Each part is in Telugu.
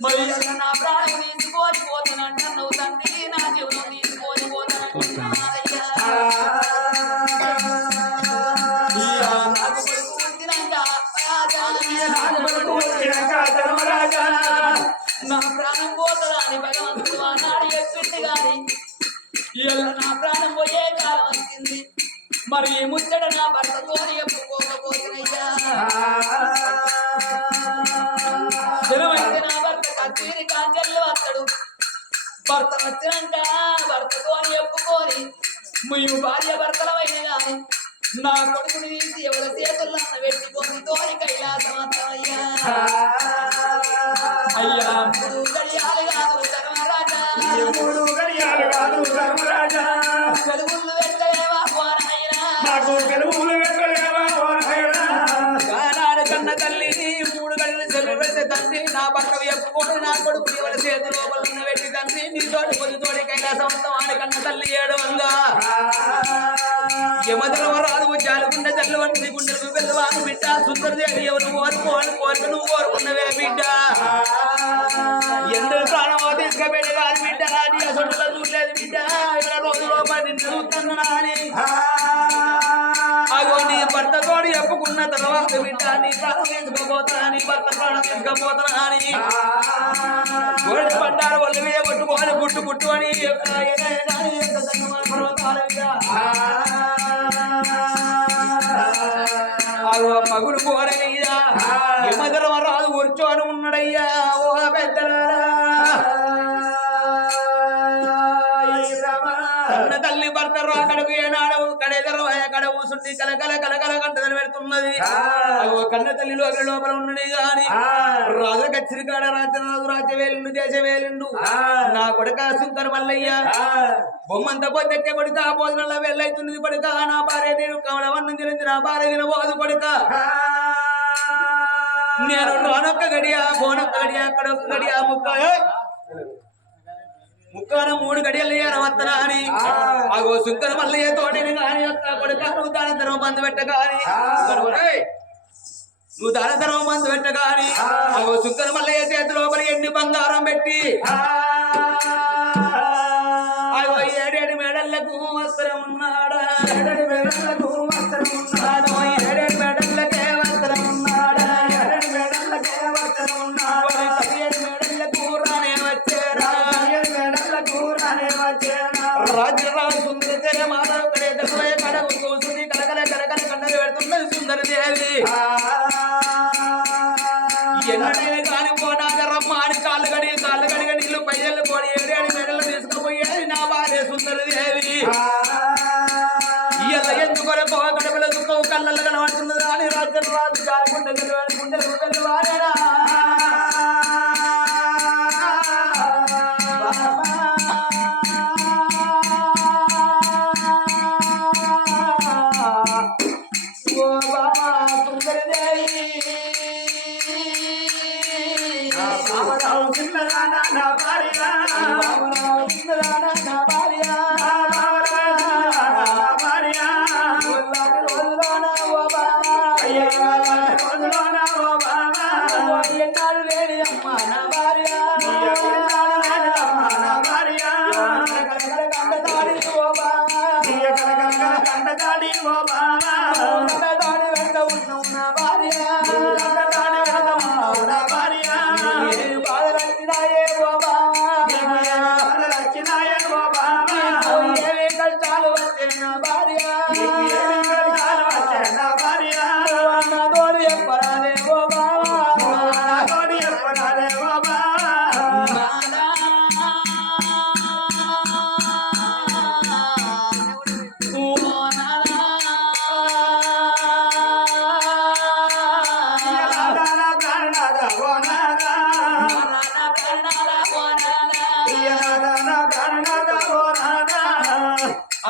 మరి నా ప్రాణం తీసుకొని పోతానంట నువ్వు తండ్రి నా జీవనం తీసుకొని పోతానంటున్నా నా ప్రాణం పోతుందా అని భగవంతుడు ఆనాడు చెప్పింది కానీ ఇవాళ నా ప్రాణం పోయే కాలం వచ్చింది మరి ఈ ముచ్చట నా భర్తతో చెప్పుకోకపోతున్నాయ్యా జనమైతే నా భర్త కచేరి కాంచెల్లో వస్తాడు భర్త వచ్చినాక భర్తతో చెప్పుకొని మేము భార్య భర్తలమైన కానీ నా కొడుకుని తీసి ఎవరి చేతుల్లో పెట్టి పొందుతోని కైలాసం అయ్యా అయ్యా మూడు గడియాలు కాదు ధర్మరాజా మూడు గడియాలు కాదు ధర్మరాజా గడువులు పెట్టలేవా పోరాయనా నాకు గడువులు పెట్టలేవా పోరాయనా గానాడు కన్న తల్లి మూడు గడియలు చెల్లు పెడితే తండ్రి నా పక్క చెప్పుకొని నా కొడుకు ఎవరి చేతి లోపల పెట్టి తండ్రి నీ తోటి పొద్దుతోటి కైలాసం ఆడి కన్న తల్లి ఏడవంగా యమధర్మరాజు జాలుగుండ జల్లు వంటి గుండెలకు వెళ్ళవాను బిడ్డ సుందరదేవి ఎవరు కోరుకోవాలి కోరిక నువ్వు కోరుకున్నవే బిడ్డ ఎందరు ప్రాణమో తీసుకుపెట్టి కాదు బిడ్డ నీ అసలు చూడలేదు బిడ్డ ఇక్కడ రోజు లోపల నిన్ను చూస్తున్నా అని అగో నీ భర్తతో చెప్పుకున్న తర్వాత బిడ్డ నీ ప్రాణం తీసుకుపోతున్నా నీ భర్త ప్రాణం తీసుకుపోతున్నా అని గోడె పడ్డారు వాళ్ళు మీద కొట్టుకోవాలి పుట్టు పుట్టు అని మగుడు కోరయ్యా యమధర్మరాజు కూర్చొని ఉన్నాడయ్యా ఓ పెద్దలారా కన్న తల్లి భర్త రాకడకు ఏనాడు కడెదరవాయ కడ ఊసుండి కలకల కలకల కంటదని పెడుతున్నది కన్న తల్లి లోపల ఉన్నది గాని రాజు కచ్చిరి కాడ రాజరాజు రాజ్యవేలుండు దేశవేలుండు నా కొడుక సుంకర మల్లయ్య బొమ్మంత పొద్దెక్కే కొడుక ఆ భోజనంలో వెళ్ళైతున్నది కొడుక నా భార్య నేను కమలవన్నం తిరిగి నా భార్య తినబోదు కొడుక నేను నొక్క గడియా బోనొక్క గడియా అక్కడ ఒక గడియా ముక్కాన మూడు గడియలు వత్తనా అని అగో సుంకర మల్లయ్య తోటని కానీ ఒక్క కొడుక నువ్వు దాని ధర్మ బంధు పెట్ట కానీ నువ్వు దాని ధర్మ బంధు పెట్ట కానీ అగో సుంకర మల్లయ్య చేతి లోపల ఎన్ని బంగారం పెట్టి అగో ఏడేడు మెడళ్లకు వస్త్రం ఉన్నాడా ఏడేడు మెడళ్లకు వస్త్రం ఉన్నాడు ఏడేడు మెడళ్లకే వస్త్రం ఉన్నాడా ఏడేడు మెడళ్లకే వస్త్రం ఉన్నాడు 17 మెడళ్లకు రానే వచ్చేరా రాజరాజు సుందరి మాధవ్ కడే దశమయ కడ కూర్చుంది కలకల కలకల కన్నలు పెడుతున్నది సుందరి దేవి ఎన్నడైనా కాని పోనాగరమ్మ అని కాళ్ళు కడిగ నీళ్ళు పైసలు పోని ఏడేడు మెడలు తీసుకుపోయేది నా భార్య సుందరి దేవి ఇలా ఎందుకొరకు కడపల దుఃఖం కళ్ళల్లో కనబడుతున్నది అని రాజరాజు జారుకుంటే గుండెలు వెళ్ళి వారేనా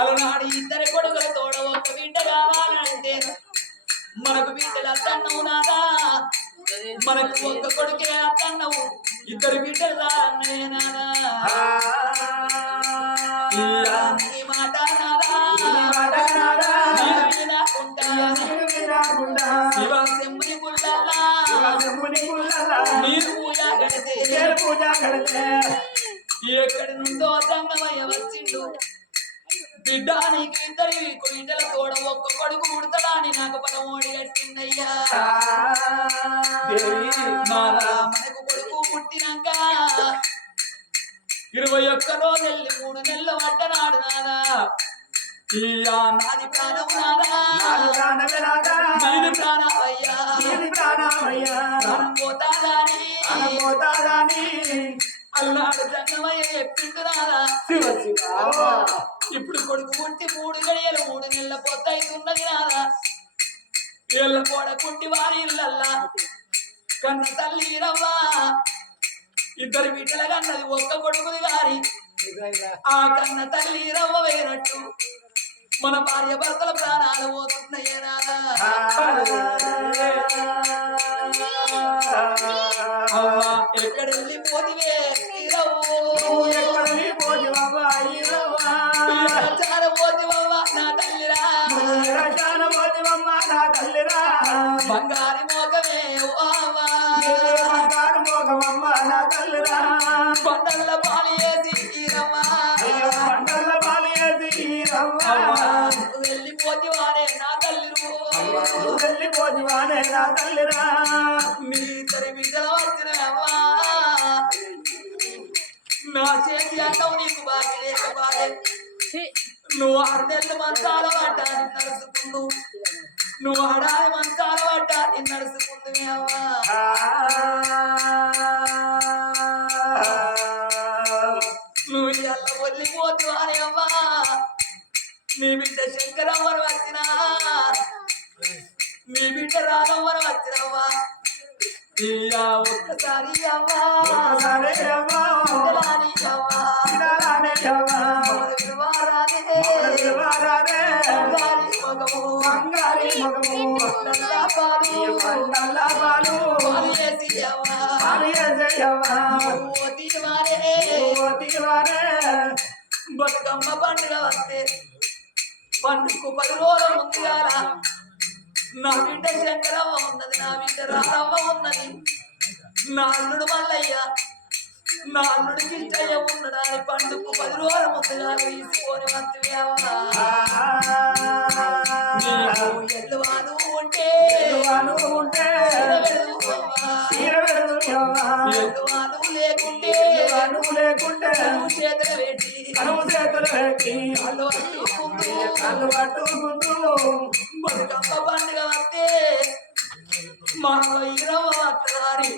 అలనాడు ఇద్దరి కొడుకుల తోడ ఒక్క బిడ్డ కావాలంటే మనకు బిడ్డలు అత్తన్నవు నాదా మనకు ఒక్క కొడుకే అత్తన్నవు ఇద్దరు బిడ్డలు రా అన్నయ్య నాదా ఈ మాట నాదా శివ శంభుని పుల్లల్లా నీరు పూజ కడితే పూజ కడితే ఎక్కడి నుండో సంగమయ్య వచ్చిండు బిడ్డ నీకు ఇద్దరు ఇంటల తోడ ఒక్క కొడుకు ఉడతడా అని నాకు పదమోడి కట్టిందయ్యా మనకు కొడుకు పుట్టినాక 21 రోజు వెళ్ళి 3 నెలలు పడ్డనాడు నాదా నాది ప్రాణం నాదా నీది ప్రాణమయ్యా ప్రాణం పోతాదాని అల్లాడు సంగమయ్య చెప్పిండు నాదా ఇప్పుడు కొడుకు పుట్టి 3 గడియలు 3 నెలల పొద్దైతున్నది నాదా ఏళ్ళ కోడ కుట్టి వారి ఇళ్ళల్లా కన్న తల్లి రవ్వా ఇద్దరు బిడ్డల కన్నది ఒక్క కొడుకుది గారి ఆ కన్న తల్లి రవ్వ వేరట్టు మన భార్య భర్తల ప్రాణాలు పోతున్నాయే నాదా ఎక్కడెళ్ళి పోతివే పోతివవ్వ నా తల్లిరా బంగారి మోగమే పండల్ల పాలు వేసి వెళ్ళిపోతివానే నా తల్లిరా మీ ఇద్దరి బిడ్డల వచ్చినవా నా చేతి అన్నం నీకు బాగా లేక బాగా నువ్వు 6 నెలలు మంచాల పడ్డా నడుచుకుందు నువ్వు ఆడాలి మంచాల పడ్డా నడుచుకుందు నువ్వు ఇలా వదిలిపోతువానే అవ్వా నీ బిడ్డ శంకరమ్మను వచ్చినా నీ బిడ్డ రాగమ్మను వచ్చినవ్వా ఒక్కసారి అవ్వా బతుకమ్మ పండుగ వస్తే పండుగకు 10 రోజుల ముందుగా నా బిడ్డ శంకరమ్మ ఉన్నది నా బిడ్డ రారవ్వ ఉన్నది నా అల్లుడు మల్లయ్య నా అల్లుడు కిష్టయ్య ఉన్నాడు అని పండుగకు 10 రోజుల ముందుగా తీసుకొని వస్తువేవా ఎల్లువాను ఉంటే ఎల్లువాను లేకుంటే చేతులు పెట్టి కళ్ళు పట్టుకుంటూ బతుకమ్మ పండుగ వస్తే మా 20వ అత్తగారి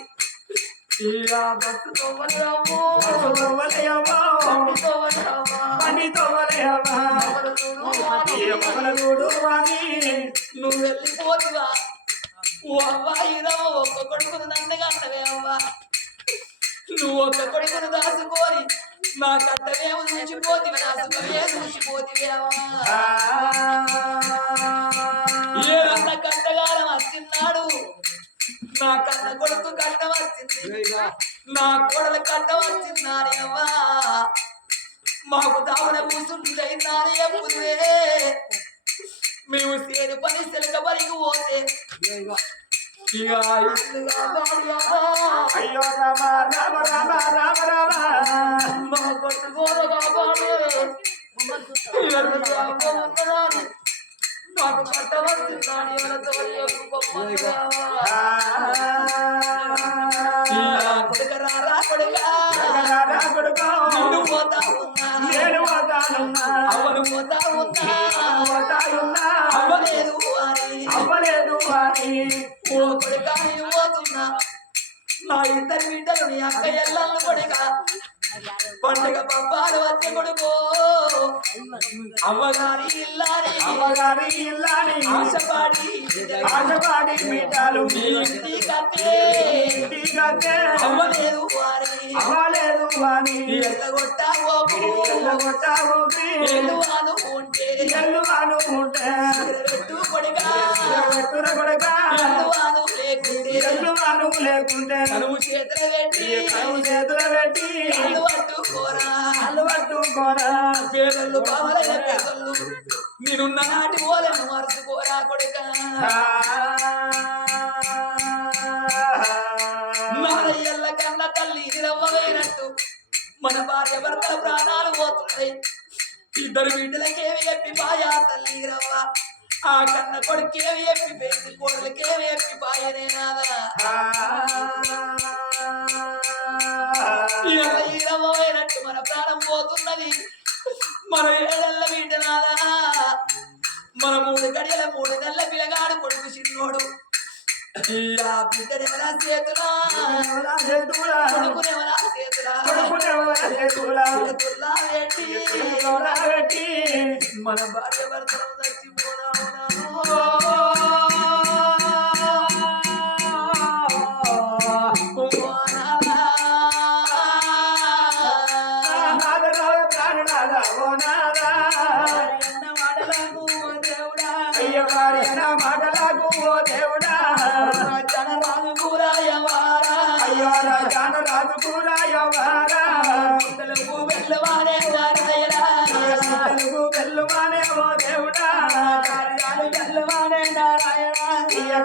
నువ్వు వెళ్ళిపోతువా ఓ అవ్వా 20వ ఒక్క కొడుకును నందగా అన్నవే అవ్వా నువ్వు ఒక్క కొడుకును దాచుకోని నా కట్టవేమో చూసిపోతివి నా సుఖమే చూసిపోతివి ఏదన్న కట్టగాలం వచ్చిన్నాడు నా కన్న కొడుకు కట్ట వచ్చింది నా కోడలు కట్ట వచ్చిందని అవ్వా మాకు దావన కూసుంటుందైందని ఎప్పుడే మేము సేను పని సెలక పనికి పోతే అయ్యో రామ రామ రామ రామ రామ మా కొట్టుకోరు నాకు కట్టవచ్చిందని కొడుక నేను పోతా ఉన్నా అవను పోతా ఉన్నా అవ్వలేదు అని ఓ కొడుక నేను పోతున్నా నా ఇద్దరు బిడ్డలు నీ అక్క ఎల్లలు కొడుక పండుగ పప్పాలు వచ్చే కొడుకో అవ్వగారి ఇల్లాని ఆశపాడి బిడ్డలు ఇంటి కట్టే అవ్వలేదు అని ఎల్లగొట్టావు ఉంటే పెట్టు కొడుక లేకుంటే కనువు చేతులు పెట్టి పట్టుకోరా పేదలు కావాలనే పేదలు నేనున్న నాటి పోలను మరచుకోరా కొడుక 4 ఏళ్ల కన్న తల్లి రవ్వమైనట్టు మన భార్య భర్తల ప్రాణాలు పోతున్నాయి. ఇద్దరు బిడ్డలకేమి చెప్పి పాయా తల్లి రవ్వ, ఆ కన్న కొడుకేమి చెప్పి పెళ్లి కోడలకేమి చెప్పి పాయనే నాదా. ఈ రవ్వమైనట్టు మన ప్రాణం పోతున్నది. మన ఏడల్ల బిడ్డ నాదా, మన 3 గడియల 3 నెలల పిల్లగాడు కొడుకు చిన్నోడు. ఆ బిడ్డనెవరా చేతులా కొడుకునెవరా చేతులా పెట్టి మన భార్య భర్తలు చచ్చిపోదాము. మాటలకు ఓ దేవుడా, జనరాజు కూరాయవారా, అయ్యో రాజు కూరాయవారా, తెలుగు వెళ్ళవానే నారాయణ, తెలుగు వెళ్ళువానే ఓ దేవుడా, కార్యాలు వెళ్ళవానే నారాయణ,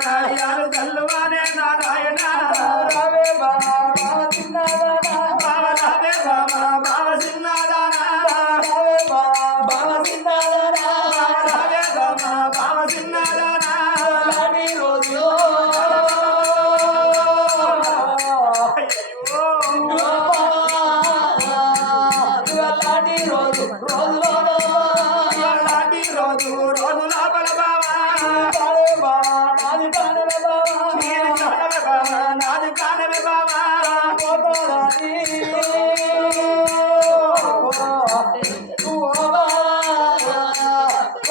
కార్యాలు వెళ్ళువానే నారాయణ. రావే బాబా చిన్నదానా, బావరావే బావ చిన్నదానా, రావే బాబా చిన్నదానా, రావే బావ చిన్నదానా. లాంటి రోజు రోజు లోపల బావా నాది కానవే బావా,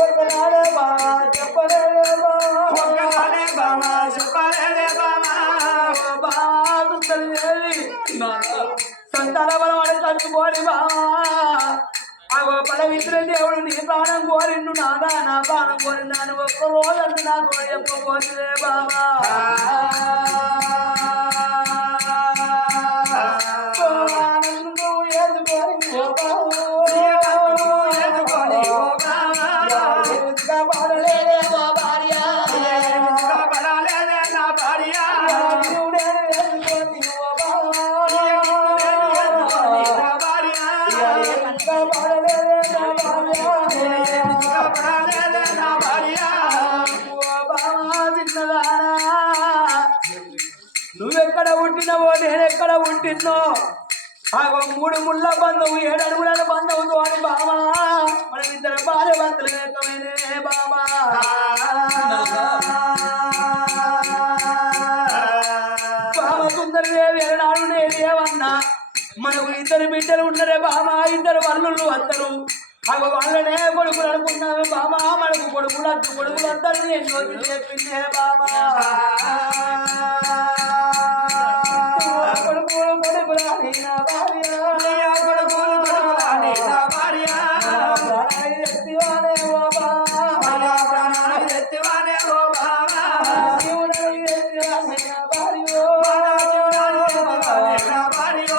ఒక్కనాడే బావా చెప్పలేదే బావా, సంతాన బలవాడు చచ్చిపోని బావా, అగో పడవిత్ర దేవుడు నీ ప్రాణం కోరిండు నాదా, నా ప్రాణం కోరిందాను ఒక్క రోజు నాకు చెప్పబోతులే బాబా. పడలేదే మా భార్య, పడాలేదే నా భార్య, నువ్వెక్కడ పుట్టినవో నేనెక్కడ పుట్టినో, ఆగో 3 ముళ్ళ బంధువు 7 అడుగుల బంధువుతో అని బామా, మన ఇద్దరు భార్య భర్తలు ఏకమైనే బాబా. బామ సుందరదేవి ఎరనాడు నేనేమన్నా, మనకు 2 బిడ్డలు ఉన్నరే బామా, 2 వల్లుళ్ళు వద్దరు. అగో వాళ్ళనే కొడుకులు అనుకున్నావే బామా, మనకు కొడుకులు వద్దని ఎన్నో చెప్పిందే బామా. కొడుకులని నా భార్య, ఎత్తివానే ఓ బామా, ఎత్తివానే ఓ బావా, ఎత్తివానే నా భార్య, నా భార్య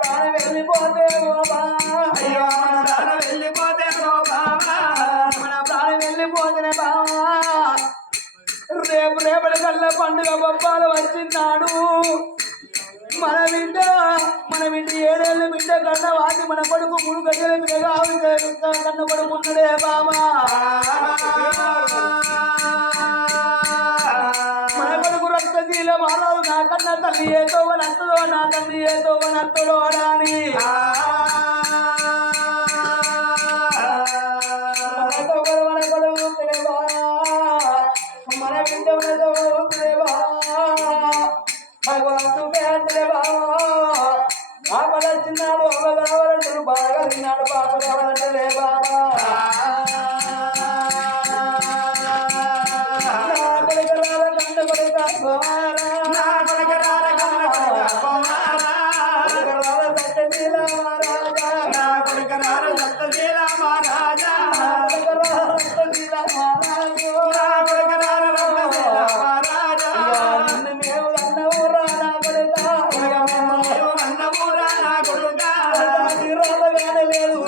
ప్రాణం వెళ్ళిపోతే ఓ బామా, వెళ్ళిపోతే ఓ బావా, మన ప్రాణం వెళ్ళిపోతేనే బామా. రేపటి కల్లా పండుగ బొప్పాలు వచ్చిన్నాడు, మన బిడ్డ 7 బిడ్డ కన్న వాటి మన కొడుకు 3 గడియల బిడ్డగా కన్న కొడుకు ఉన్నడే బామా. మన కొడుకు రక్తశీల మారాలు నా కన్న తల్లి ఏదో నత్తదో, నా తల్లి ఏదో నత్తడో అని మన కొడుకు మన బిడ్డ భగవంతు బాబా చిన్నాడు అవ్వగలవాలంటారు, బాగా తిన్నాడు బాబా కావాలంటే బాబా. కండ కొడుక మహారాజా, లేదు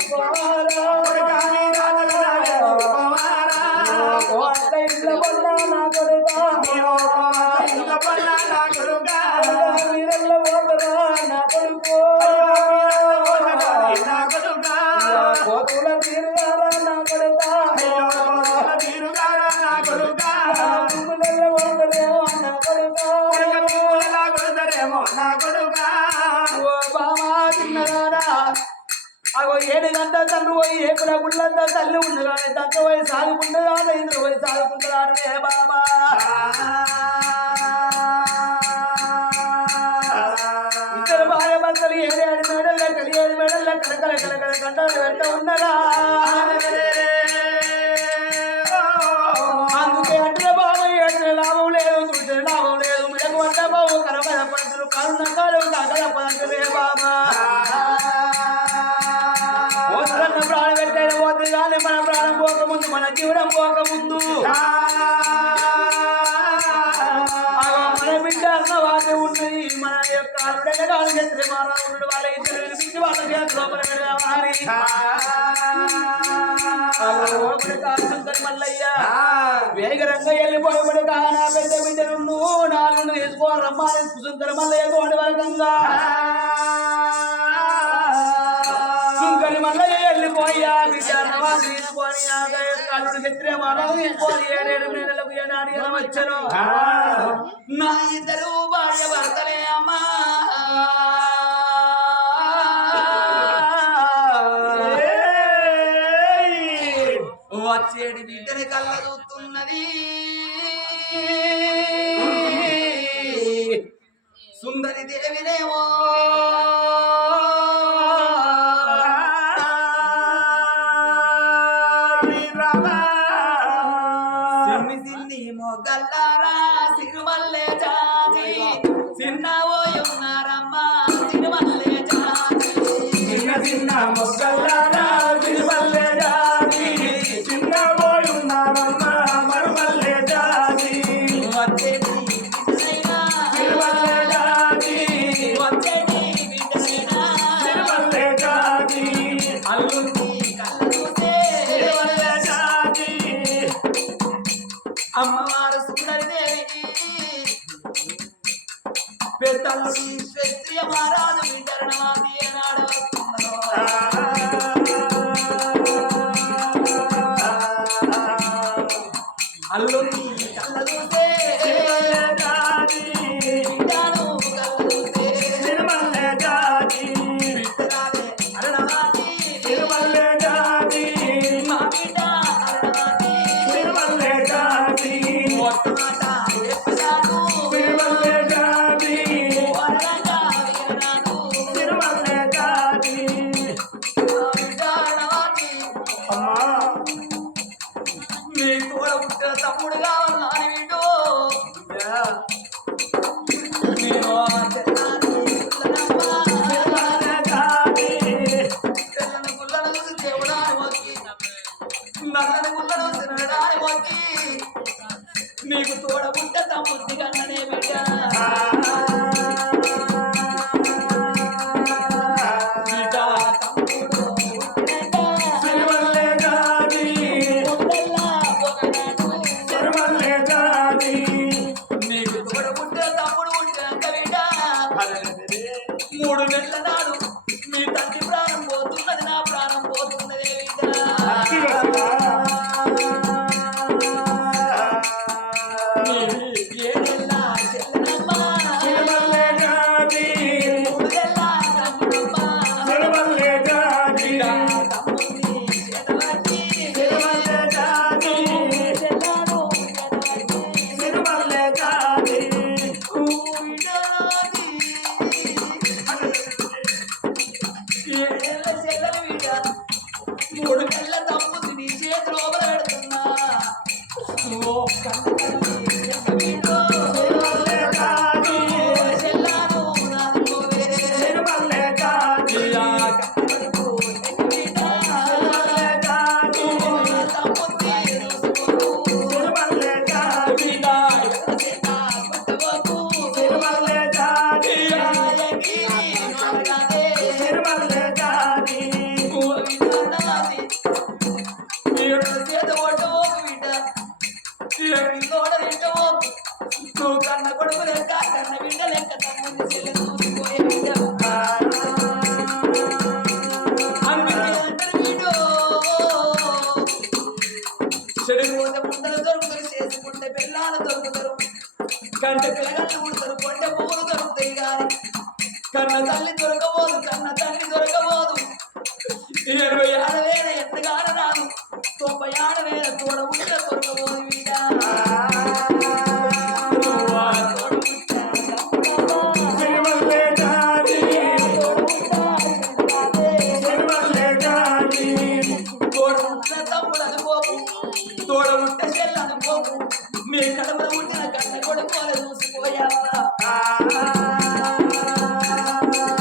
కొడుకు కోతుల తీరుగారా నా కొడుకా తుమ్ములలో వందలేమో నా కొడుకా ఓ బామా తిన్నరారా అగో 7 గంటల తల్లు పోయి ఏకుల గుళ్ళంతా తల్లి ఉంది కానీ తత్త పోయి సాగుకుంటుందా ఇందులో పోయి సాగుకుంటుందా రే బాబా ఇద్దరు భార్య భర్తలు 7 మెడల్ లెక్కలు 7 మెడల్ లెక్కలు కలకల గంటలు వెంట ఉన్నారా అందుకే అంటే బాబు 7 లాభం లేదు చూస్తే లాభం లేదు మిడకు వంట బాబు కనపడ పంటలు కరుణ కాలు కాకల పంట రే బాబా ప్రాణం పెట్టేది పోతుంది కానీ మన ప్రాణం పోకముందు మన జీవనం పోకముందు మన బిడ్డ అన్న వాళ్ళు ఉన్నది మన యొక్క అల్లుడగాలు చేస్తే మారాడు వాళ్ళ ఇద్దరు పిలిపించి వాళ్ళ చేతి లోపల పెడదామని మల్లయ్య వేగరంగా వెళ్ళిపోయబడి కానా పెద్ద బిడ్డలు నువ్వు నాలుగు తీసుకోరమ్మా సుందర మల్లయ్య తోటి వర్గంగా సుంకరి మల్లయ్య వెళ్ళిపోయా బిడ్డ తీసుకొని కళ్ళు చెత్రే మనం తీసుకొని 7 నెలలకు ఏనాడు ఎలా వచ్చాను నా ఇద్దరు భార్య భర్తలే అమ్మా వచ్చేటి బిడ్డని కళ్ళ చూస్తున్నది సుందరి దేవినేమో మొగల్లారా సిరుమల్లే జాతి చిన్నవోయున్నారమ్మా సిరుమల్లే జాతి చిన్న మొగల్లారా సిరుమల్లే జాతి చిన్నవోయున్నారమ్మా మరుమల్లే జాతి వచ్చేటి బిడ్డనైనా సిరుమల్లే జాతి వచ్చేటి బిడ్డనైనా సిరుమల్లే జాతి అల్లుంది కళ్ళ చూసే సిరుమల్లే జాతి అమ్మవారు సుందరిదేవికి పెద్దల్లుకి క్షత్రియ మహారాజు వితరణవాది ఏనాడు అల్లుని కళ్ళ చూసే బిడ్డను కళ్ళ చూసే బిడ్డరాలే అరణవాది మా బిడ్డ అరణవాది మాట ఎప్పదాను వరగా వీరనాడు మీ తోడ పుట్టిన తమ్ముడు కావాలని వీడు నేను తెల్లని గుళ్ళను చూసి దేవుడాని మొక్కి నల్లని గుళ్ళను తినడాని మొక్కి నీకు తోడబుట్ట తమ్ముడి కన్ననే బిడ్డ నీకు తోడబుట్ట తమ్ముడు ఉంటే బిడ్డ 3 నెలల నాడు మీ తండ్రి ప్రాణం పోతున్నది నా ప్రాణం పోతున్నదే బిడ్డ కన్న తల్లి దొరకబోదు కన్న తల్లి దొరకబోదు 26,000 ఎంతగాన రాదు 96,000 తోడ ఉంటే దొరకబోదు బిడ్డ తమ్ముడు అనుకోకు తోడ ఉంటే చెల్లు అనుకోకు మీ కడప ఉండిన కన్న కొడుకోలే చూసిపోయావా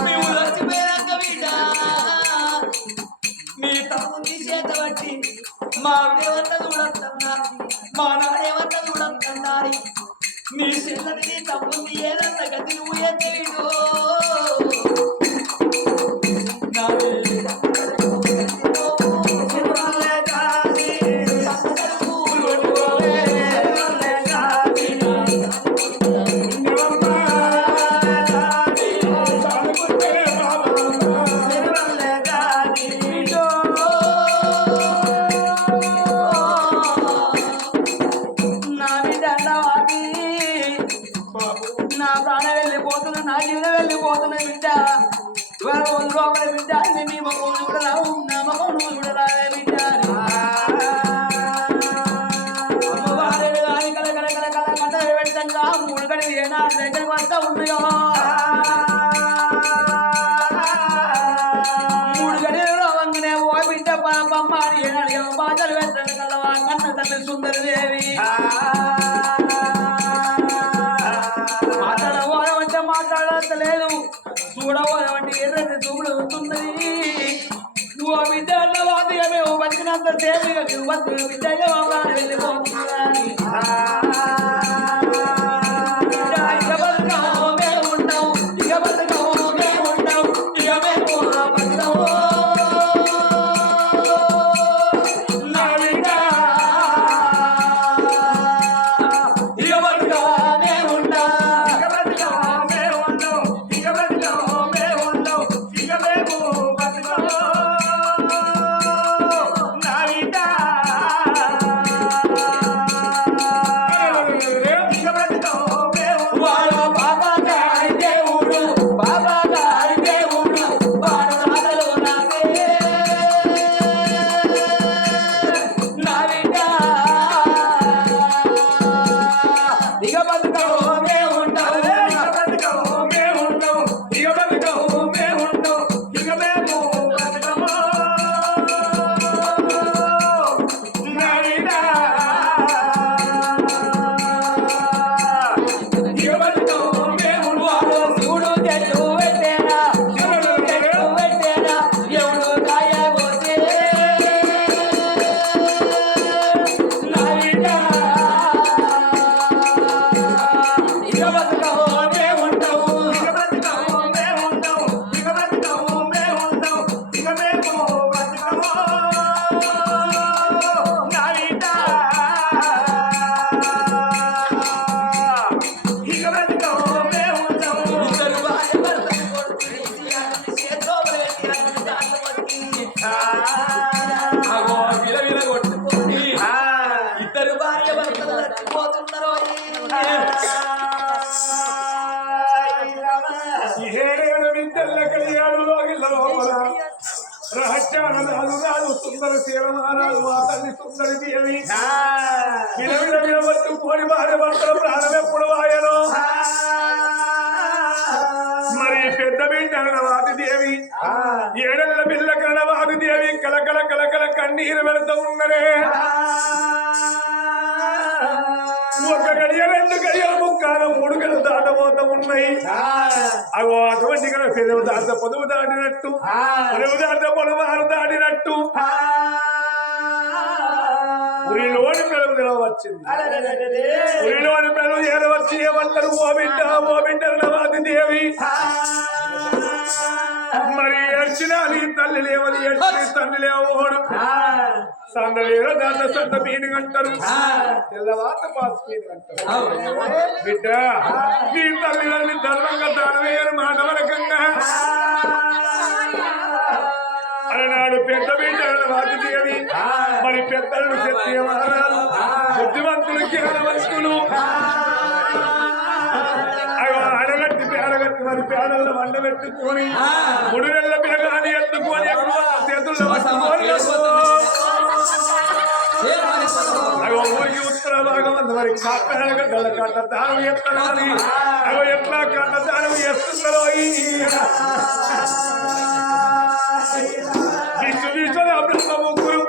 మేము చచ్చిపోయాక బిడ్డ మీ తమ్ముని చేత బట్టి మా ఏమన్నా చూడన్నా మా నాడేమన్నా చూడన్నా నీ చెల్లని నీ తమ్ముని ఏదన్నా గది నువ్వు ఎత్తేడు నా ప్రాణం వెళ్ళిపోతున్నా నా జీవితం వెళ్ళిపోతున్నా బిడ్డ లోపల బిడ్డ నీ మొక్కలు కూడా రావు నా మొక్కలు నువ్వు కూడా రావే బిడ్డ అమ్మవారి కానీ కల కల కల కల కథ పెట్టంగా మూడు గడి నా దగ్గర వస్తా ఉన్నాయో మూడు గడిలో రావంగానే ఓ బిడ్డ బొమ్మ ఏనాడు బాధలు పెట్టండి కలవా కన్న తల్లి సుందరి దేవి మాట్లాడలేదు చూడబోదంటే ఎర్రని చూపుడు అవుతున్నది నువ్వు ఆ బిడ్డ మేము బతికినంత సేపు బిడ్డగా వెళ్ళిపోతున్నది ఇక బతుకము మేము ఉంటాం ఇక బతుకము మేము ఉంటాం ఇక మేము బతుకము నా బిడ్డ ఇక బతుకము మేము ఉంటాం ఇద్దరు భార్య భర్తలు చచ్చిపోతున్నారు రహస్యాలు రాదు సుందర శీలమానాలు మా తల్లి సుందరి దేవి విలవిల విలవట్టు కోడి భార్య భర్తల ప్రాణం ఎప్పుడు వాయను మరి పెద్ద బిడ్డ వాది దేవి ఏడెళ్ళ బిల్ల కన్నవాది దేవి కలకల కలకల కన్నీరు వెళుతూ ఉన్నరే ఒక గడియ రెండు గడియల ముక్కాల మూడు గడలు దాటబోతూ ఉన్నాయి అగో అటువంటి పెదవు దాట పొదువు దాటినట్టు పొదువు దాట పొడవారు దాటినట్టు ఉరిలోని పెదవు తెలవచ్చింది ఉరిలోని పెదవు ఏదవచ్చి ఏమంటారు ఓ బిడ్డ నవాది దేవి మరి ఏడ్చినా నీ తల్లి లేవని ఏడ్చి తండ్రి లేవోడు సందలేదో దాంట్లో సొంత మీనింగ్ అంటారు తెల్లవాత పాస్ మీనింగ్ అంటారు బిడ్డ నీ తల్లిదండ్రులు ధర్మంగా దానవేయని మాట వరకంగా అలనాడు పెద్ద బిడ్డ వాదిదేవి మరి పెద్దలు సత్యవారాలు బుద్ధివంతులు కిరణవంతులు అడగట్టి పేరగట్టి మరి పేడల్లో వండ పెట్టుకొని 3 నెలల పిల్లగాని ఎత్తుకొని చేతుల్లో అగో ఊరికి ఉత్తర భాగం అంత మరి కాకరగా గల కట్ట దానం ఎత్తనాలి అగో ఎట్లా కట్ట దానం ఎత్తున్నారో విశ్వ బ్రహ్మ ముగ్గురు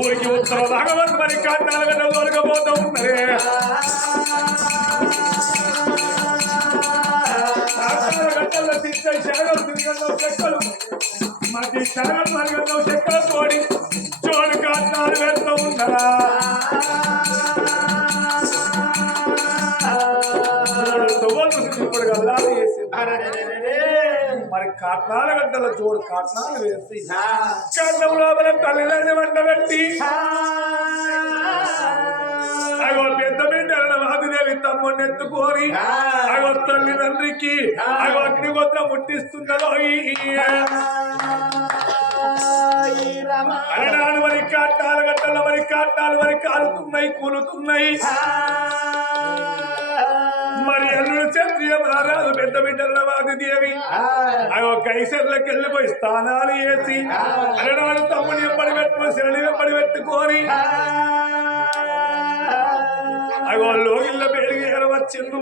ఊరికి ఉత్తర భాగవత్ మరి కాటాలుగా తోలుకపోతూ ఉన్నారే గట్టల్లో తిట్టే శరగలు తిరిగల్లో చెక్కలు మరి శరగలు మరిగల్లో చెక్కలు తోడి చోడు కాటాలు వెళ్తూ ఉన్నారా ఇప్పుడు అల్లాది వేసి మరి కాట్నాల గడ్డల జోడు కాట్నాలు వేసి కన్నం లోపల తల్లిదండ్రి వంట పెట్టి అగో పెద్ద బిడ్డల వాదిదేవి తమ్ముడిని ఎత్తుకోరి అగో తల్లిదండ్రికి అగో అగ్నిగోత్రం ముట్టిస్తున్నదో అలనాడు మరి కాట్నాల గడ్డల మరి కాట్నాలు మరి కాలుతున్నాయి కూలుతున్నాయి మరి అల్లుడు క్షత్రియ మహారాజు పెద్ద బిడ్డల వాదిదేవి అగో కైసర్లకు వెళ్ళిపోయి స్థానాలు వేసి అలనాడు తమ్ముని వెంబడి పెట్టుకుని శరణి వెంబడి పెట్టుకొని అగో లోగిళ్ళ పేరుకి వచ్చిండు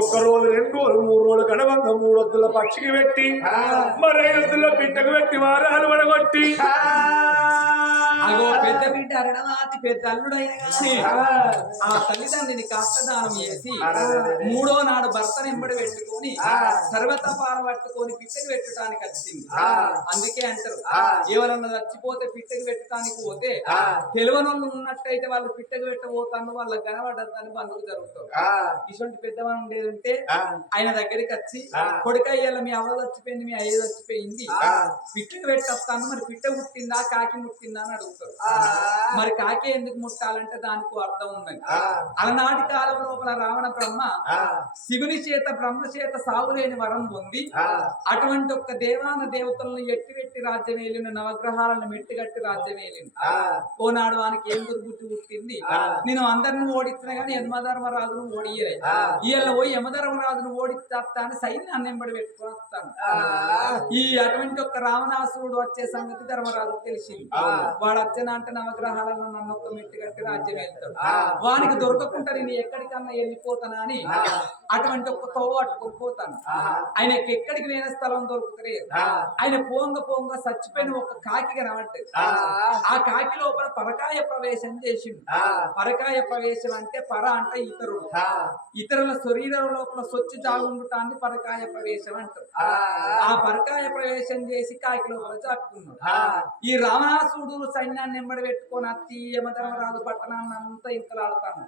1 రోజు 2 రోజులు 3 రోజులు గడవంగ 3 వద్దుల పక్షికి పెట్టి మరి 5 వద్దుల బిడ్డకు పెట్టి వారాలు పడగొట్టి అగో పెద్ద బిడ్డ అరణాతి పెద్ద అల్లుడైన కానీ ఆ తల్లిదండ్రిని కాస్తదానం చేసి 3వ నాడు భర్తను ఎంబడి పెట్టుకొని సర్వతపాల పట్టుకొని పిట్టకు పెట్టడానికి వచ్చింది. అందుకే అంటారు ఎవరన్నా చచ్చిపోతే పిట్టకు పెట్టడానికి పోతే తెలివనోళ్ళు ఉన్నట్టయితే వాళ్ళు పిట్టకు పెట్టబోతాను వాళ్ళకి కనబడ్డదని బంధువులు జరుగుతారు. ఇటువంటి పెద్దవాళ్ళు ఉండేదంటే ఆయన దగ్గరికి వచ్చి కొడుకయ్యాల మీ అవ్వ చచ్చిపోయింది మీ అయ్య చచ్చిపోయింది పిట్టకు పెట్టొస్తాను మరి పిట్ట ముట్టిందా కాకి ముట్టిందా అని అడుగుతారు. మరి కాకి ఎందుకు ముట్టాలంటే దానికి అర్థం ఉందని. అలనాటి కాలం లోపల రావణ బ్రహ్మ శివుని చేత బ్రహ్మ చేత సావులేని వరం పొంది అటువంటి ఒక్క దేవాన దేవతలను ఎట్టివెట్టి రాజ్యం వేలిన నవగ్రహాలను మెట్టిగట్టి రాజ్యం వేలింది. ఓనాడు వానికి ఏం దుర్బుద్ధి పుట్టింది నేను అందరిని ఓడిస్తున్నా గానీ యమధర్మరాజును ఓడియలే ఇవాళ పోయి యమధర్మరాజును ఓడిస్తాను సైన్యాన్ని ఎంబడి పెట్టుకొని వస్తాను. ఈ అటువంటి ఒక్క రావణాసురుడు వచ్చే సంగతి ధర్మరాజు తెలిసింది. వాడు అర్చన అంటే నవగ్రహాలలో నన్ను ఒక్క మెట్టు కట్టి రాజ్యం వెళ్తాడు వానికి దొరకకుండా నేను ఎక్కడికన్నా వెళ్ళిపోతానా అని అటువంటి ఒక్క తోవ అట్టుకొని పోతాను ఆయనకి ఎక్కడికి వేరే స్థలం దొరుకుతలేదు ఆయన పోంగ చచ్చిపోయిన ఒక కాకి కనబడ్డది ఆ కాకి లోపల పరకాయ ప్రవేశం చేసిండు పరకాయ ప్రవేశం అంటే పర అంటే ఇతరుల శరీరం లోపల సొచ్చి జాగుండుటాన్ని పరకాయ ప్రవేశం అంటారు ఆ పరకాయ ప్రవేశం చేసి కాకి లోపల చాటుకున్నాడు ఈ రావణాసుడు సైన్యాన్ని ఎంబడి పెట్టుకొని అత్తి యమధర్మరాజు పట్టణాన్ని అంతా ఇంతలాడతాను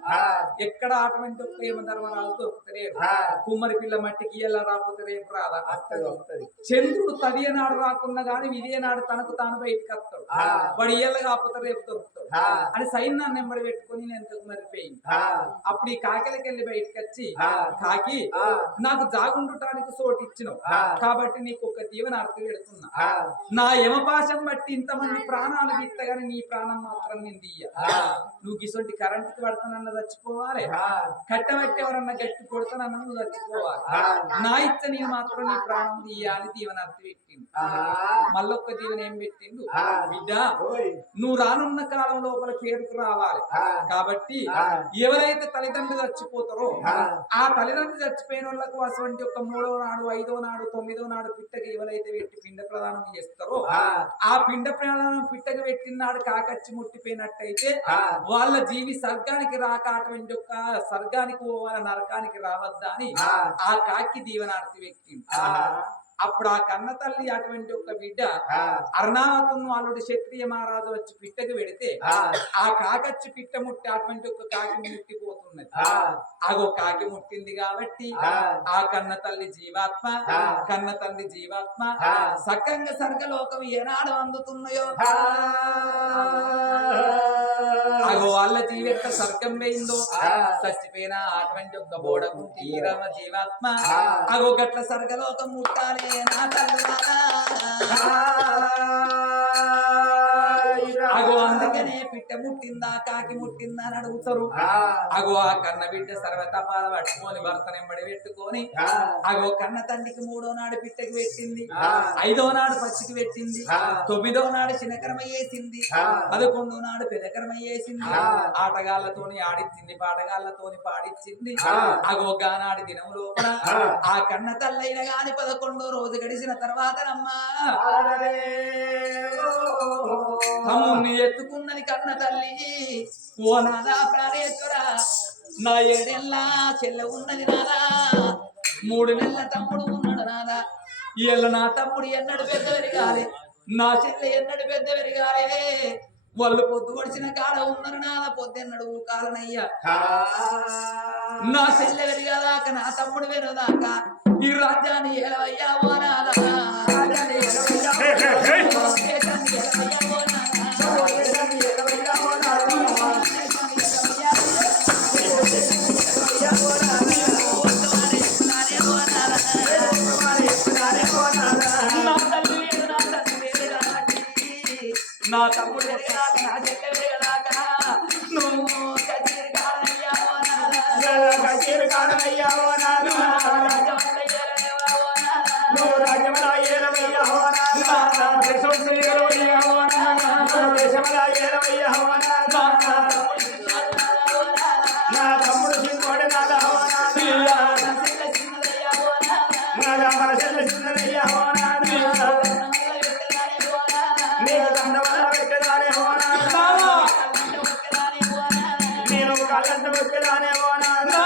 ఎక్కడ అటువంటి ఒక్క యమధర్మరాజు దొరుకుతలేడు కుమ్మరి పిల్ల మట్టికి ఎలా రాకపోతే రేపు రాదా చంద్రుడు తదియనాడు రాకున్నా గాని విజయనాడు తనకు తాను బయటికి వస్తాడు వాడు ఇయ్యల కాకపోతే రేపు దొరుకుతాడు అని సైన్యాన్ని ఎంబడి పెట్టుకొని నేను ఎంతకు మరిపోయింది అప్పుడు ఈ కాకిలకి వెళ్ళి బయటకు వచ్చి కాకి నాకు జాగుండటానికి చోటు ఇచ్చినావు కాబట్టి నీకు ఒక దీవెన అర్థం పెడుతున్నా నా యమపాశం బట్టి ఇంతమంది ప్రాణాలు తీస్తగానే నీ ప్రాణం మాత్రం నేను తీయ నువ్వు ఇటువంటి కరెంటుకి పడతానన్న చచ్చిపోవాలి కట్టబట్టి ఎవరన్నా గట్టి కొడతానన్న నువ్వు చచ్చిపోవాలి నా ఇచ్చ నేను మాత్రం నీ ప్రాణం తీయాలి దీవెన అర్థం పెట్టిండు మళ్ళొక్క దీవెన ఏం పెట్టిండు బిడ్డ నువ్వు రానున్న కాలం లోపల పేరుకు రావాలి కాబట్టి ఎవరైతే తల్లిదండ్రులు చచ్చిపోతారో ఆ తల్లిదండ్రులు చచ్చిపోయిన వాళ్ళకు అటువంటి ఒక 3వ నాడు 5వ నాడు 9వ నాడు పిట్టకి ఎవరైతే పెట్టి పిండ ప్రదానం చేస్తారో ఆ పిండ ప్రదానం పిట్టకి పెట్టిన నాడు కాకచ్చి ముట్టిపోయినట్టయితే వాళ్ళ జీవి స్వర్గానికి రాక అటువంటి ఒక స్వర్గానికి పోవాల నరకానికి రావద్దా అని ఆ కాకి దీవెనార్తి వ్యక్తి అప్పుడు ఆ కన్న తల్లి అటువంటి ఒక బిడ్డ అర్ణావతును అల్లుడు క్షత్రియ మహారాజు వచ్చి పిట్టకి పెడితే ఆ కాకచ్చి పిట్ట ముట్టి అటువంటి ఒక కాకి ముట్టిపోతున్నది అగో కాకి ముట్టింది కాబట్టి ఆ కన్న తల్లి జీవాత్మ సక్కంగా స్వర్గలోకం ఏనాడు అందుతున్నాయో అగో వాళ్ళ జీవి యొక్క స్వర్గం పోయిందో చచ్చిపోయిన అటువంటి ఒక బోడకు తీరమ జీవాత్మ అగో గట్ల స్వర్గలోకం ముట్టాలి నా తల్లులారా అగో అందుకనే పిట్ట ముట్టిందా కాకి ముట్టిందా అని అడుగుతారు అగో ఆ కన్న బిడ్డ సర్వతపాల పట్టుకొని భర్తనెంబడి పెట్టుకొని అగో కన్న తండ్రికి 3వ నాడు పిట్టకి పెట్టింది 5వ నాడు పచ్చికి పెట్టింది 9వ నాడు చిన్నకర్మ చేసింది 11వ నాడు పెదకర్మ చేసింది ఆటగాళ్లతోని ఆడిచ్చింది పాటగాళ్లతోని పాడిచ్చింది అగో గానాడి దినం లోపల ఆ కన్న తల్లైన గాని 11వ రోజు గడిచిన తర్వాత నమ్మా తమ్ముని ఎత్తుకున్నది కన్న తల్లి ఓ నాదా ప్రాణేశ్వర నా 7 ఏళ్ళ చెల్ల ఉన్నది నాదా 3 నెలల తమ్ముడు ఉన్నాడు నాదా ఇళ్ళ నా తమ్ముడు ఎన్నడు పెద్ద పెరగాలి నా చెల్ల ఎన్నడు పెద్ద పెరగాలి వాళ్ళు పొద్దు పడిచిన కాడ ఉన్నారు నాదా పొద్దెన్నడు కాలనయ్యా నా చెల్ల పెరిగదాకా నా తమ్ముడు పెరగదాకా ఈ రాజ్యాన్ని ఎలవయ్యా ఓ నాదా రాజ్యాన్ని ఎలవయ్యా నా తమ్ముడు ఎదిగాక నా చెల్లె ఎదిగదాక నువ్వు కచేరి కాడయ్యా ఓ నాదా నువ్వు రాజ్యమల ఏలవయ్యా ఓ నాదా దేశమల ఏలవయ్యా ఓ నాదా నా తమ్ముడు చిన్నోడు నాదా ఓ నాదా మన చెల్లె చిన్నదయ్యా ఓ నాదా నేను దండవల్ల పెట్టదానే ఓ నాదా నేను కళ్ళంట పెట్టదానే ఓ నాదా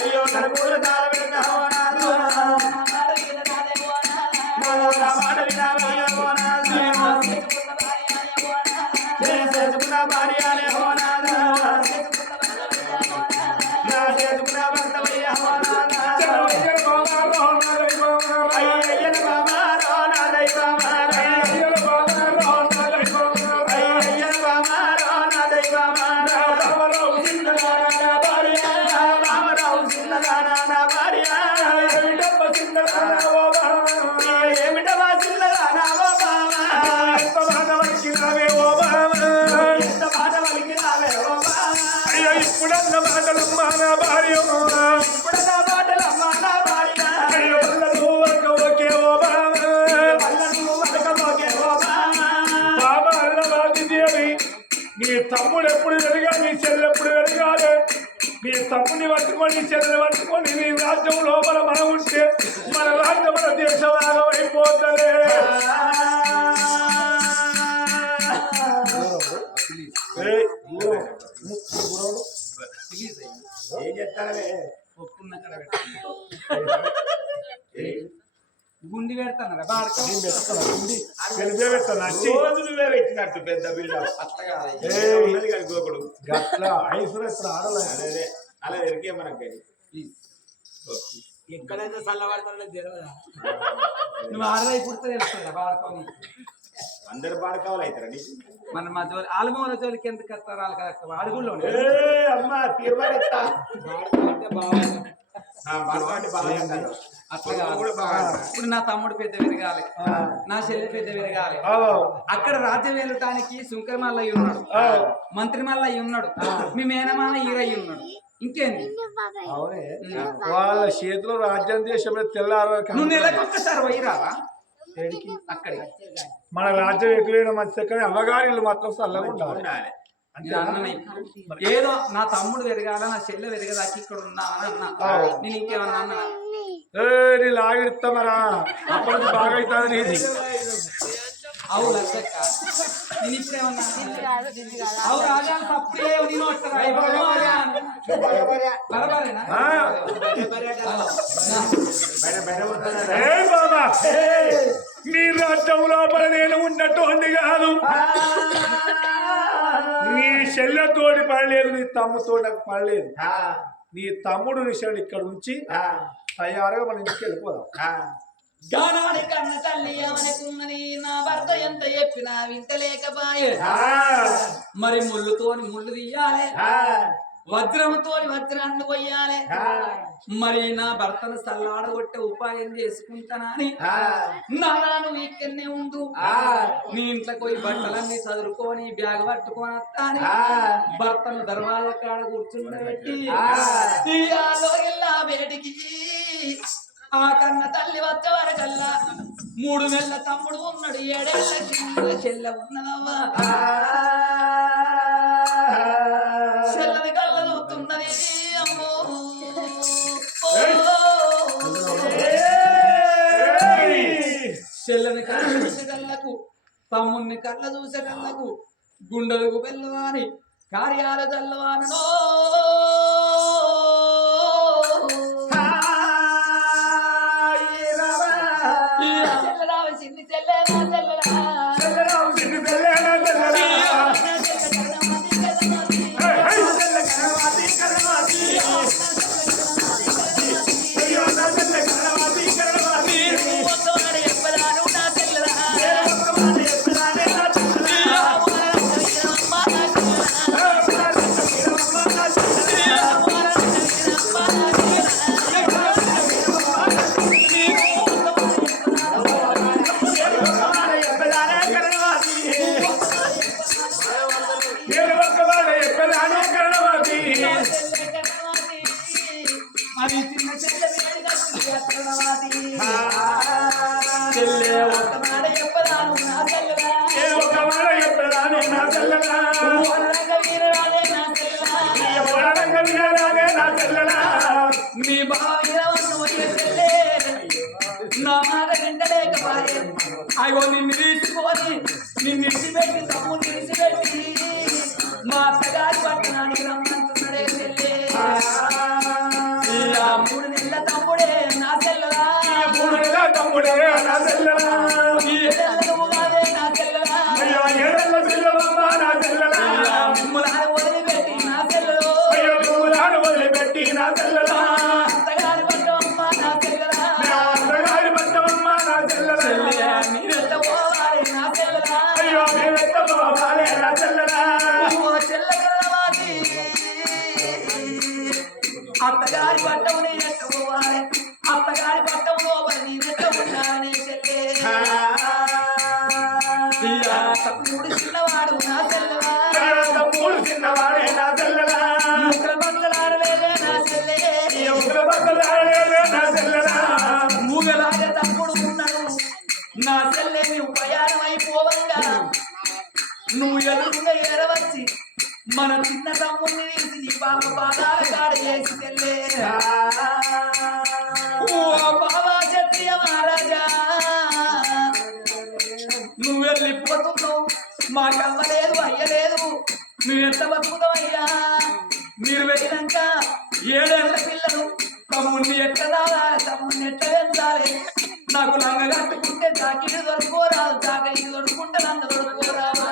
అయ్యో కడుపుల తాళ పెట్టా ఓ నాదా మాట వినాలయ్యా ఓ నాదా నేను చేసుకున్న భార్య అనే ఓ నాదా నా చేసుకున్న భర్తవయ్యా ఓ నాదా అయ్యయ్యన బాబా రో నా దైవమా అయ్యయ్యన బాబా రో నా దైవమా బాబరావు చిన్నదానా నా భార్య బాబరావు చిన్నదానా నా భార్య ఏమిటమ్మా చిన్నదానా ఓ బాబా ఏమిటమ్మా చిన్నదానా ఓ బాబా ఎంత మాట వలికినావే ఓ బాబా ఎంత మాట వలికినావే ఓ బాబా అయ్యో ఇప్పుడన్న మాటలమ్మా నా భార్య ఇప్పుడన్న మాటలమ్మా నా భార్య అయ్యో వల్ల నువ్వు ఓకే ఓ బాబా వల్ల నువ్వు ఓకే ఓ బాబా నీ తమ్ముడు ఎప్పుడు వెలగాలి, నీ చెల్లె ఎప్పుడు వెలగాలి. నీ తమ్ముడిని పట్టుకొని నీ చెల్లెని పట్టుకొని నీ రాజ్యం లోపల మనం ఉంటే మన రాజ్యం మన దేశ భాగం అయిపోతుంది. ఏం చెప్తానే గుండి పెడతాను రోజు నువ్వే పెట్టినట్టు పెద్ద బిడ్డ గట్లా ఐసులు ఇప్పుడు ఆడలే అలా ఎరికే మనకి ఎక్కడైతే చల్లబడతానో తెలియదా? నువ్వు ఆడదాయి పుడితే తెలుస్తుందా బాడుకొని అందరు పాడుకోవాలి అవుతారండి. మన మా జోలి ఆలుమూల జోలికి ఎందుకు వస్తారు? వాళ్ళకి వస్తారు అడుగుల్లో అమ్మా తీర్మానిస్తా అట్లా ఇప్పుడు నా తమ్ముడు పెద్ద విరగాలి, నా చెల్లి పెద్ద విరగాలి. అక్కడ రాజ్యం వెళ్ళటానికి శంకరమల్లయ్య ఉన్నాడు, మంత్రి మల్లయ్య ఉన్నాడు, మీ మేనమామ ఈరయ్య ఉన్నాడు. ఇంకేంది అవునే వాళ్ళ చేతిలో రాజ్యం దేశం తెల్లారు. నువ్వు నెలకొక్కసారి పోయిరావా అక్కడికి? మన రాజ్యం ఎక్కడైనా మంచి కానీ అమ్మగారి మాత్రం చల్లగా ఉండాలి. ఏదో నా తమ్ముడు పెరగాల, నా చెల్లె పెరగదాకి ఇక్కడ ఉన్నా అని అన్నా. నేను ఇంకేమన్నా అన్నా? నీ లాగిడతామరా అప్పటి బాగా అవుతుంది నీది. అవు లక్షక్క నేను ఇప్పుడేమన్నా అవు రాజా తప్పే బాబా నీ రాజ్యం లోపల నేను ఉన్నట్టు కాదు. నీ చెల్లెతోటి పడలేదు, నీ తమ్ముతోటి నాకు పడలేదు. నీ తమ్ముడు విషయాలు ఇక్కడ ఉంచి తయారుగా మన ఇంటికి వెళ్ళిపోదాం. గానాడి కన్న తల్లి ఏమనుకున్నది, నా భర్త ఎంత చెప్పినా వింటలేకపాయే. మరి ముళ్ళుతోని ముళ్ళు తీయాలి, వజ్రముతోని వజ్రాన్ని కొయ్యాలి. మరి నా భర్తను సల్లాడగొట్టే ఉపాయం చేసుకుంటానని నానా నువ్వు ఇక్కడనే ఉండు, నీ ఇంట్లోకి పోయి బట్టలన్నీ చదువుకొని బ్యాగ్ పట్టుకొని వస్తాని భర్తను దర్వాజా కాడ కూర్చుండబెట్టి వేటికి ఆ కన్న తల్లి వచ్చే వరకల్లా 3 నెలల తమ్ముడు ఉన్నాడు, 7 ఏళ్ల చిన్న చెల్లె ఉన్నదవ్వా. చెల్లని కళ్ళ చూస్తున్నది అమ్మో. చెల్లని కళ్ళ చూసే కళ్ళకు, తమ్ముని కళ్ళ చూసే కళ్ళకు గుండెలకు వెళ్ళవాని కార్యాల చల్లవానో. చిన్ని చెల్లెనా అది చిన్న చెల్లె చెల్లె ఒక మాట చెప్పదాను నా చెల్లెలా, ఒక మాట చెప్పదాను నా చెల్లెలా, వీరరాజే నా చెల్లెలా, మీ బావ చెల్లె నా మాట వింటలేకపాయే. అయ్యో నిన్ను తీసుకొని నిన్ను ఇడిచిపెట్టి తమ్ముడు ఇడిచిపెట్టి మా అత్తగారి పట్టణానికి రమ్మంటున్నాడే చెల్లె. 3 నెలల తమ్ముడే నా చెల్లెలా, 3 నెలల తమ్ముడే నా చెల్లెలా, 7 ఏళ్ళ నా చెల్లెలా, 7 ఏళ్ళ చెల్లెలమ్మ నా చెల్లెలా, మిమ్మల్ని వదిలిపెట్టి నా చెల్లెలో, అయ్యో మిమ్మల్ని వదిలిపెట్టి నా చెల్లెలా, అత్తగారి పట్టమమ్మ నా చెల్లెలా, అత్తగారి పట్టమమ్మ నా చెల్లెలా, మీరెంత పోవాలి నా చెల్లెలా, అయ్యో మీరెంత పోవాలి నా చెల్లెలా, చెల్లెలవాది అత్తగారి పట్టము నీ ఎట్ట పోవాలి, అత్తగారి పట్టము లోపల నీ ఎట్ట ఉండాలని చెల్లె. తమ్ముడు చిన్నవాడు నా చెల్లెలా, తమ్ముడు చిన్నవాడే నా చెల్లెలా, ముగ్గుల బట్టలాడలేదే నా చెల్లె, ముగ్గుల బట్టలాడలేదే నా చెల్లెలా, మూగలాగే తమ్ముడు ఉన్నాడు నా చెల్లె. నువ్వు ప్రయాణం అయిపోవంగా నువ్వు ఎదురుగా ఎరవచ్చి మన చిన్న తమ్ముడిని తీసి నీ బావ పాదాల కాడ చేసి తెల్లే ఓ బాబా క్షత్రియ మహారాజా నువ్వు వెళ్ళిపోతున్నావు మాకు అవ్వలేదు అయ్యలేదు నువ్వు ఎంత బతుకుతావయ్యా మీరు వెళ్ళినాక 7 ఏళ్ల పిల్లలు తమ్ముడిని ఎట్లా తమ్ముడిని ఎట్లా పెంచాలి నాకు లంగ కట్టుకుంటే చాకీడు దొరుకోరాదు చాకరీ దొరుకుంటే లంగ దొరుకోరాదు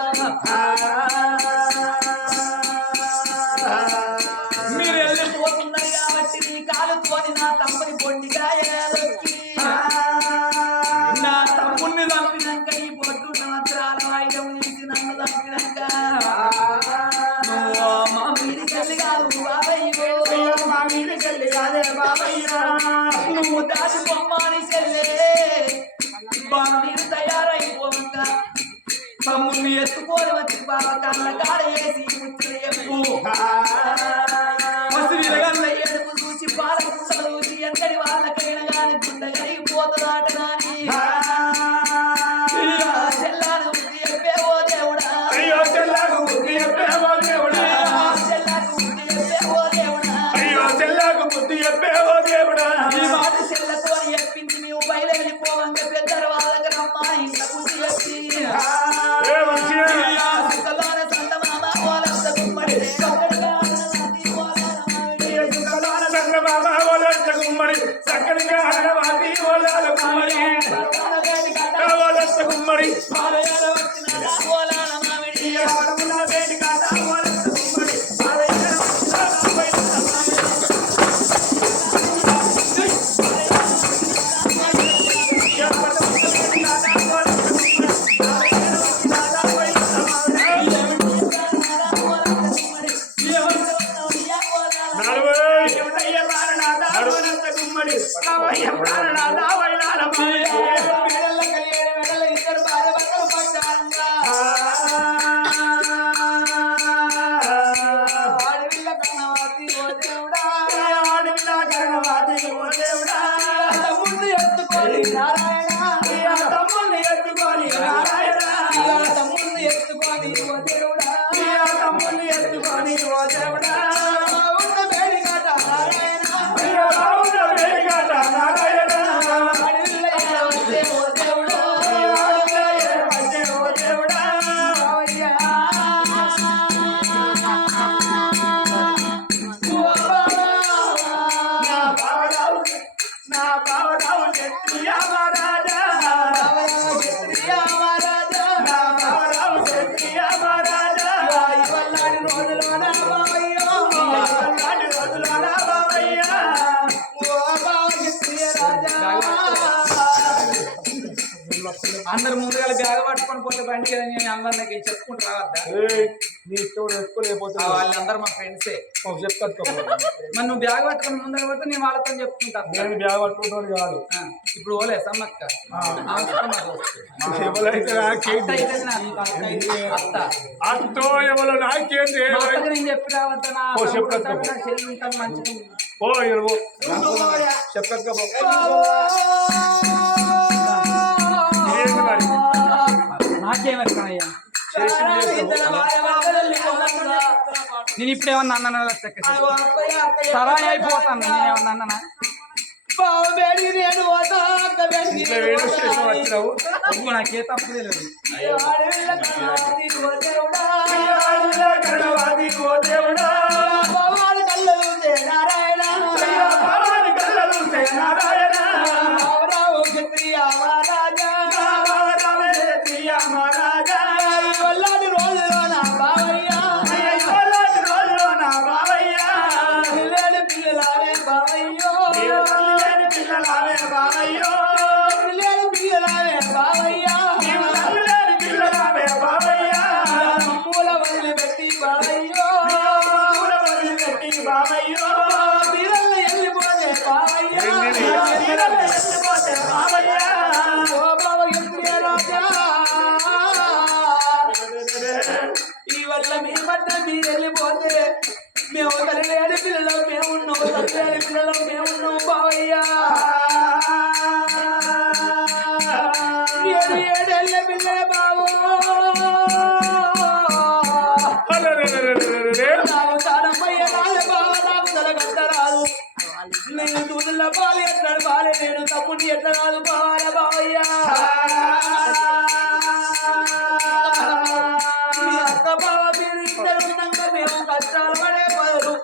మీరు వెళ్ళిపోతున్నారు కాబట్టి నీ కాలుతోని నా తమ్ముని పొండిగా ఏదొచ్చి నా తమ్ముడిని చంపినాక ఈ పొట్టు సంవత్సరాల వాయిదం తీసి నన్ను చంపినాక మా వీరి చెల్లి కాదు బాబయ్యో మా వీరి చెల్లి కాదే బాబయ్యా నువ్వు దాచి బొమ్మని చెల్లే మీరు తయారైపోగా తమ్ముడిని ఎత్తుకోని వచ్చి బాబా కళ్ళ కాడ వేసి ముచ్చట చెప్పు పసివిలగల్ల ఏడుపు చూసి పాల కుండలు చూసి ఎంతటి వాళ్ళకైనా గాని గుండెగైపోతుందాట గాని చెల్లాను బుద్ధి చెప్పేవో దేవుడా అయ్యో చెల్లకు బుద్ధి చెప్పేవో దేవుడా చెల్లాకు బుద్ధి చెప్పేవో దేవుడా అయ్యో చెల్లకు బుద్ధి చెప్పేవో దేవుడా ఈ మాట చెల్లతో చెప్పింది నీవు బయలు వెళ్ళిపోవంగా పెద్దరు వాళ్ళకి రమ్మా ఇంత బుద్ధి చెప్పి సుఖలోన సంత మామ వాళ్ళంత గుమ్మడి చంద్రబాబా వాళ్ళంత గుమ్మడి చక్కడిగా ఆడవాటి వాళ్ళ గుమ్మడి వాళ్ళంత గుమ్మడి అందరు ముందుగా బ్యాగ్ పట్టుకొని పోతే బండి కదా నేను అందరికి చెప్పుకుంటూ రావద్దా నీ ఇష్టం వేసుకోలేకపోతే వాళ్ళందరూ మా ఫ్రెండ్సే చెప్తా మరి నువ్వు బ్యాగ్ పట్టుకొని ముందర పడితే నేను వాళ్ళతో చెప్పుకుంటాను నేను బ్యాగ్ పట్టుకుంటాను కాదు ఇప్పుడు ఓలే సమ్మక్క అంతో ఎవరు నాకేంది నేను చెప్పి రావద్దా నా చెల్లి ఉంటాను మంచిగా ఓ చెప్పక నాకేమనుకున్నాయ్యా నేను ఇప్పుడేమన్నా అన్నా సరాయి అయిపోతాను నేనేమన్నా అన్నా నాకే తప్పు తెలియదు మీరు వెళ్ళిపోతే మేము తల్లి పిల్లలు మేమున్నాం తల్లి పిల్లలు మేమున్నాం బావయ్యా 7 ఏళ్ళ పిల్లల బావో నాకు తానమ్మయ్య రాలే బావ నాకు తలగట్టరాదు నేను దూదుల పాలు ఎట్లా బాలే నేను తమ్ముడిని ఎట్లా కాదు బావాల బావయ్యా మీ అక్క బావ మీరు ఇద్దరు ఉన్నాక మేము కష్టాలు పడే పదరు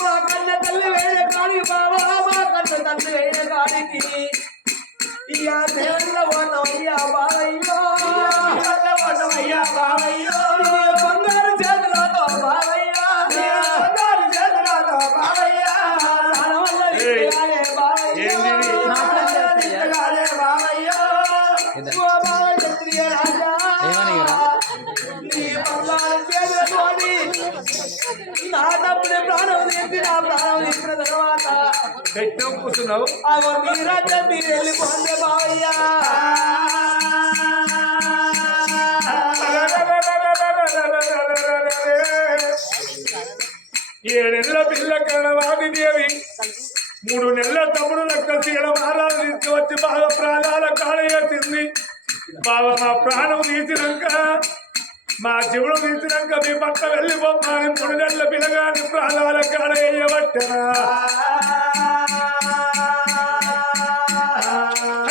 మా కన్న తల్లి వేరే కాడికి బావా మా కన్న తల్లి వేరే కాడికి ఇయ్యా దేవుళ్ళ ఓటమయ్యా బావయ్యో ఓటమయ్యా బావయ్యో బంగారు చేతులతో బావయ్యా బంగారు చేతులతో బావయ్యా వల్ల బావయ్యో బావయ్యో ఓ బావ క్షత్రియ రాజా నీ బంగారు చేతులతోని నా తప్పుడే ప్రాణం తీసి నా ప్రాణం తీసిన తర్వాత పెట్టం కూర్చున్నావు అగో మీరంటే మీరు వెళ్ళిపోండి బావయ్యా ఏడెళ్ళ పిల్ల కన్నవాది దేవి 3 నెలల తమ్ముడు కలిసి మహారాజు తీసుకువచ్చి బాగా ప్రాణాల కాళయేసింది బాబా మా ప్రాణం తీసినాక మా జీవుడు తీసినాక మీ పట్ల వెళ్ళిపోతాను 3 నెలల పిల్లగాని ప్రాణాల కాళేయబట్టనా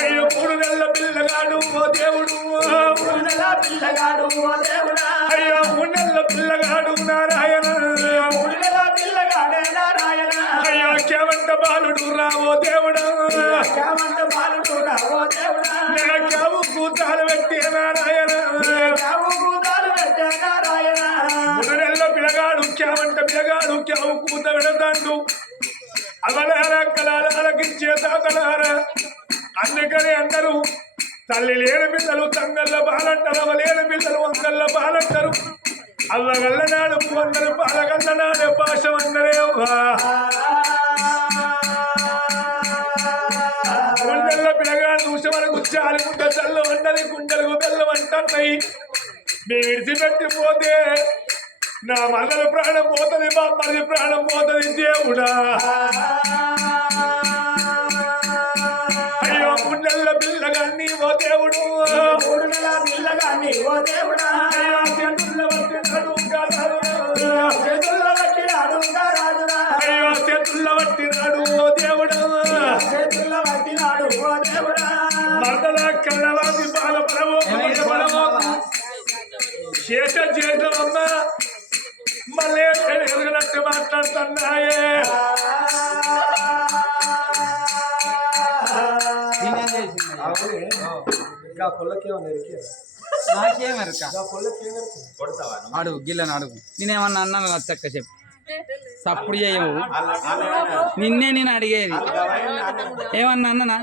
అయ్యో 3 నెలల పిల్లగాడు ఓ దేవుడు 3 నెలల పిల్లగాడు ఓ దేవుడా అయ్యో 3 నెలల పిల్లగాడు నారాయణ 3 నెలల పిల్లగాడే నారాయణ అయ్యో కేవంట బాలుడు రావో దేవుడా కేవంట బాలుడు రావో దేవుడా కేవు కూతాలు పెట్టి నారాయణ కేవు కూతాలు పెట్టే నారాయణ 3 నెలల పిల్లగాడు కేవంట పిల్లగాడు కేవు కూత పెడతాడు అవలార కళాలకించే తాతలార అందుకని అందరూ తల్లి లేని పిల్లలు తంగళ్ళ బాలంటారు అవ లేని పిల్లలు వంగళ్ళ బాలంటారు అవ్వగల్ల నాడు 100 పాలగల్ల నాడు పాశం అందరే 3 నెలల పిల్లగాడు చూసే వరకు చాలి గుంట చల్లు వంటది గుండెలకు బెల్లం అంటున్నాయి మేము విడిచిపెట్టిపోతే నా మరదల ప్రాణం పోతుంది మా మరి ప్రాణం పోతుంది దేవుడా అయ్యో 3 నెలల పిల్లగాన్ని ఓ దేవుడు 3 నెలల పిల్లగాన్ని ఓ దేవుడా అయ్యో చేతుల్లో పట్టినాడు చేతుల్లో పట్టినాడు రాజురా అయ్యో చేతుల్లో పట్టినాడు ఓ దేవుడు చేతుల్లో పట్టినాడు ఓ దేవుడా మరదల కళ్ళవాసి బాలపడవో శేష చేతమ్మ మళ్ళీ ఎదుగునట్టు మాట్లాడుతున్నాయే అడుగు గిల్లని అడుగు నేనేమన్నా అన్నాను చక్క చెప్పు సప్పుడు చేయవు నిన్నే నేను అడిగేది ఏమన్నా అన్ననా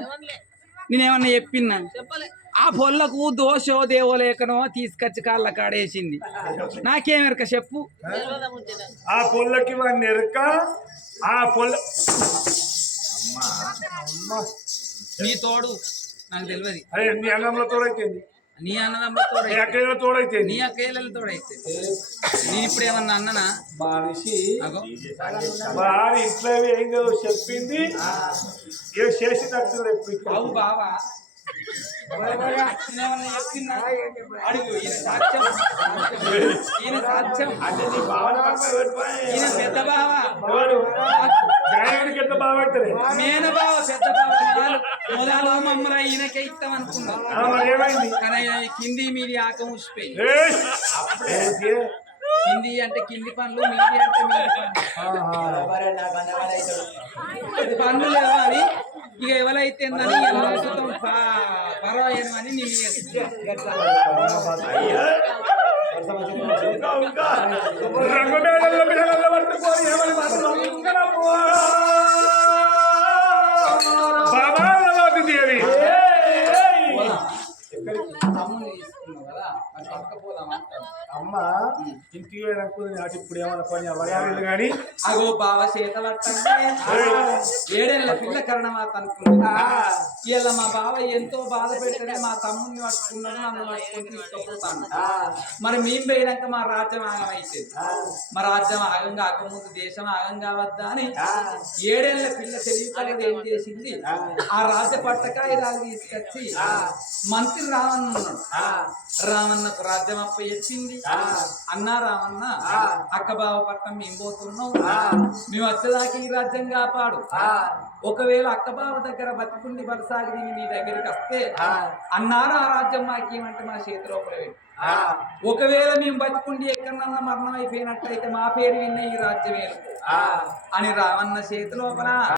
నేనేమన్నా చెప్పిన్నా ఆ పొల్లకు దోషో దేవోలేకనో తీసుకొచ్చి కాళ్ళ కాడేసింది నాకేమెరక చెప్పు ఆ పొల్లకి వాడిని ఎరక ఆ పొల్ల నీ తోడు నాకు తెలియదు అరే నీ అన్నంలో తోడైతుంది నీ అన్నదమ్ములతో నీ అక్కయ్యలో తోడైతే నీ అక్కయ్యలతో అయితే నేను ఇప్పుడు ఏమన్నా అన్ననా మనిషి అగో వాడి ఇంట్లో ఏం చెప్పింది ఏ చేసినట్టు అవు బావా నేనేమన్నా చెప్తున్నా అడుగు ఈయన సాక్ష్యం ఈయన సాక్ష్యం ఈయన పెద్ద బావ గాయకుడికి ఎంత బాగా అవుతుంది మేన బావ పెద్ద బావ మొదలు మమ్మల్ని ఈయనకే ఇస్తాం అనుకున్నాం మరి ఏమైంది కానీ కింది మీది ఆక ముసిపోయి ఏంటి? కింది అంటే కింది పనులు మీది అంటే మీది పనులు లేవాలి ఇక ఎవరైతే ఏందని పర్వాలేదు అని నేను రంగుమేళల్లో పిల్లలలో పట్టుకొని ఏమని బాబాలవాది దేవి తమ్ముని తీసుకున్నావు కదా మరి పక్కపోదామా అమ్మ ఇంటికి నాటి ఇప్పుడు ఏమన్నా పని అవగారు కానీ అగో బావ చేత పట్టండి 7 ఏళ్ల పిల్ల కరణమాత అనుకున్నా ఇలా మా బావ ఎంతో బాధ పెట్టనే మా తమ్ముడిని పట్టుకున్నాడు నన్ను పట్టుకొని తీసుకుపోతాను మరి మేము పోయినాక మా రాజ్యం ఆగం అయిపోయింది మా రాజ్యం ఆగం కాకముందు దేశం ఆగం కావద్దా అని 7 ఏళ్ల పిల్ల తెలియక ఏం చేసింది ఆ రాజ్య పట్టకాయరాలు తీసుకొచ్చి మంత్రి రావణ ఉన్నాడు రావణకు రాజ్యం అప్ప ఇచ్చింది అన్నా రావణ అక్క బావ పట్నం మేము పోతున్నాం మేము వచ్చేదాకా ఈ రాజ్యం కాపాడు ఒకవేళ అక్క బావ దగ్గర బతికుండి బలసాగి నీ దగ్గరికి వస్తే అన్నారు ఆ రాజ్యం మాకేమంటే మా చేతిలో పెట్టి ఒకవేళ మేము బతికుండి ఎక్కడన్నా మరణం అయిపోయినట్లయితే మా పేరు విన్న ఈ రాజ్యం అని రావన్న చేతి లోపల